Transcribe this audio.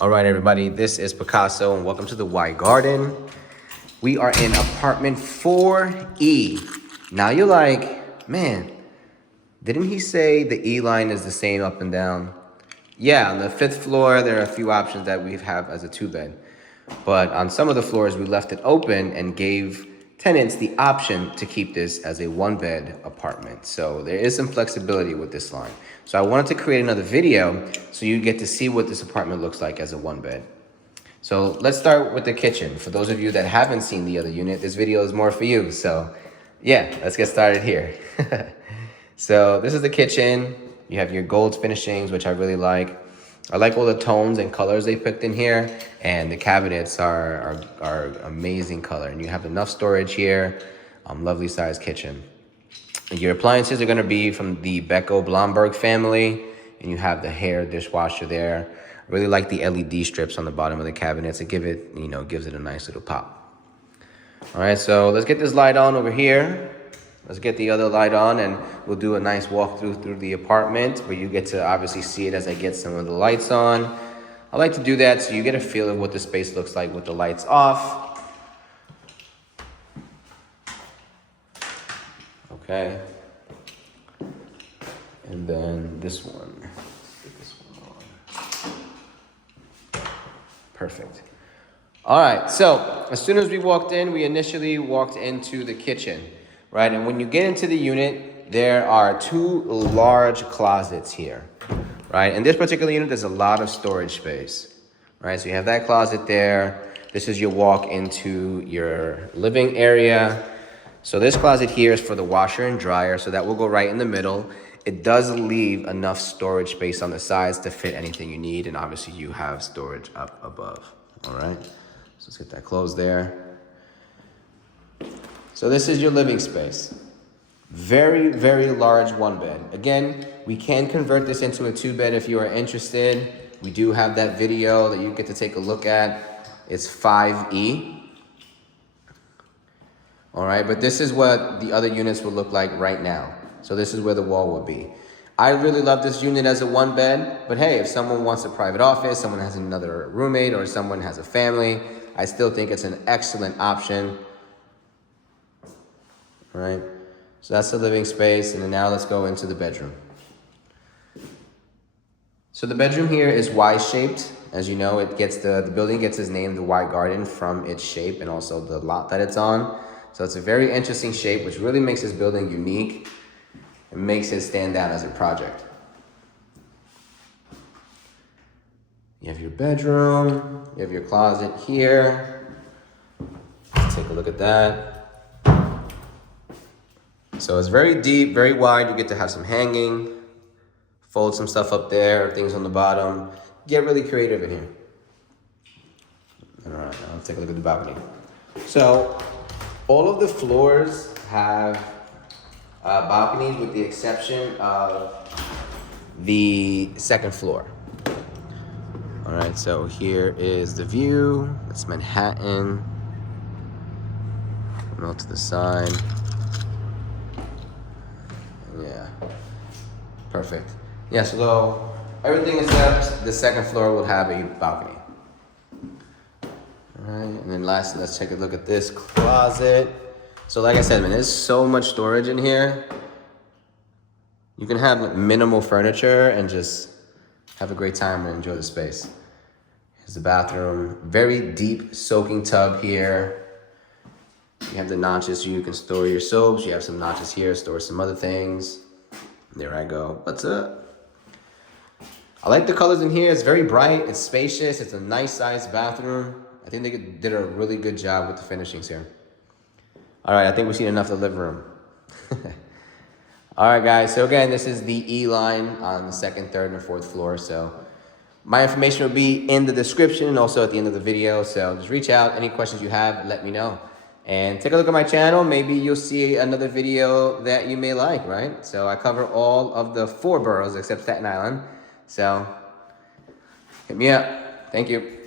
All right, everybody, this is Picasso, and welcome to the Y Garden. We are in apartment 4E. Now you're like, man, didn't he say the E line is the same up and down? Yeah, on the 5th floor, there are a few options that we have as a 2-bed. But on some of the floors, we left it open and gave tenants the option to keep this as a 1-bed apartment. So there is some flexibility with this line. So I wanted to create another video so you get to see what this apartment looks like as a 1-bed. So let's start with the kitchen. For those of you that haven't seen the other unit, this video is more for you. So yeah, let's get started here. So this is the kitchen. You have your gold finishings, which I really like. I like all the tones and colors they picked in here, and the cabinets are amazing color. And you have enough storage here. Lovely sized kitchen. Your appliances are going to be from the Beko Blomberg family, and you have the hair dishwasher there. I really like the LED strips on the bottom of the cabinets. It gives it a nice little pop. All right, so let's get this light on over here. Let's get the other light on, and we'll do a nice walkthrough through the apartment where you get to obviously see it as I get some of the lights on. I like to do that so you get a feel of what the space looks like with the lights off. Okay. And then this one. Let's get this one on. Perfect. All right, so as soon as we walked in, we initially walked into the kitchen. Right, and when you get into the unit, there are 2 large closets here, right? In this particular unit, there's a lot of storage space, right? So you have that closet there. This is your walk into your living area. So this closet here is for the washer and dryer, so that will go right in the middle. It does leave enough storage space on the sides to fit anything you need, and obviously you have storage up above, all right? So let's get that closed there. So this is your living space. Very, very large 1-bed. Again, we can convert this into a 2-bed if you are interested. We do have that video that you get to take a look at. It's 5E. All right, but this is what the other units will look like right now. So this is where the wall will be. I really love this unit as a 1-bed, but hey, if someone wants a private office, someone has another roommate, or someone has a family, I still think it's an excellent option. Right, so that's the living space, and then now let's go into the bedroom. So the bedroom here is Y-shaped. As you know, it gets the building gets its name, the Y Garden, from its shape and also the lot that it's on. So it's a very interesting shape, which really makes this building unique and makes it stand out as a project. You have your bedroom, you have your closet here. Let's take a look at that. So it's very deep, very wide. You get to have some hanging, fold some stuff up there, things on the bottom. Get really creative in here. All right, now let's take a look at the balcony. So all of the floors have balconies with the exception of the 2nd floor. All right, so here is the view. It's Manhattan. Go to the side. Yeah, perfect. Yeah, so everything except the 2nd floor will have a balcony. All right, and then lastly, let's take a look at this closet. So like I said, man, there's so much storage in here. You can have minimal furniture and just have a great time and enjoy the space. Here's the bathroom. Very deep soaking tub here. You have the notches so you can store your soaps. You have some notches here, store some other things. There I go. What's up? I like the colors in here. It's very bright. It's spacious. It's a nice sized bathroom. I think they did a really good job with the finishings here. All right, I think we've seen enough of the living room. All right, guys. So again, this is the E line on the 2nd, 3rd, and 4th floor. So my information will be in the description and also at the end of the video. So just reach out. Any questions you have, let me know. And take a look at my channel. Maybe you'll see another video that you may like, right? So I cover all of the 4 boroughs except Staten Island. So hit me up. Thank you.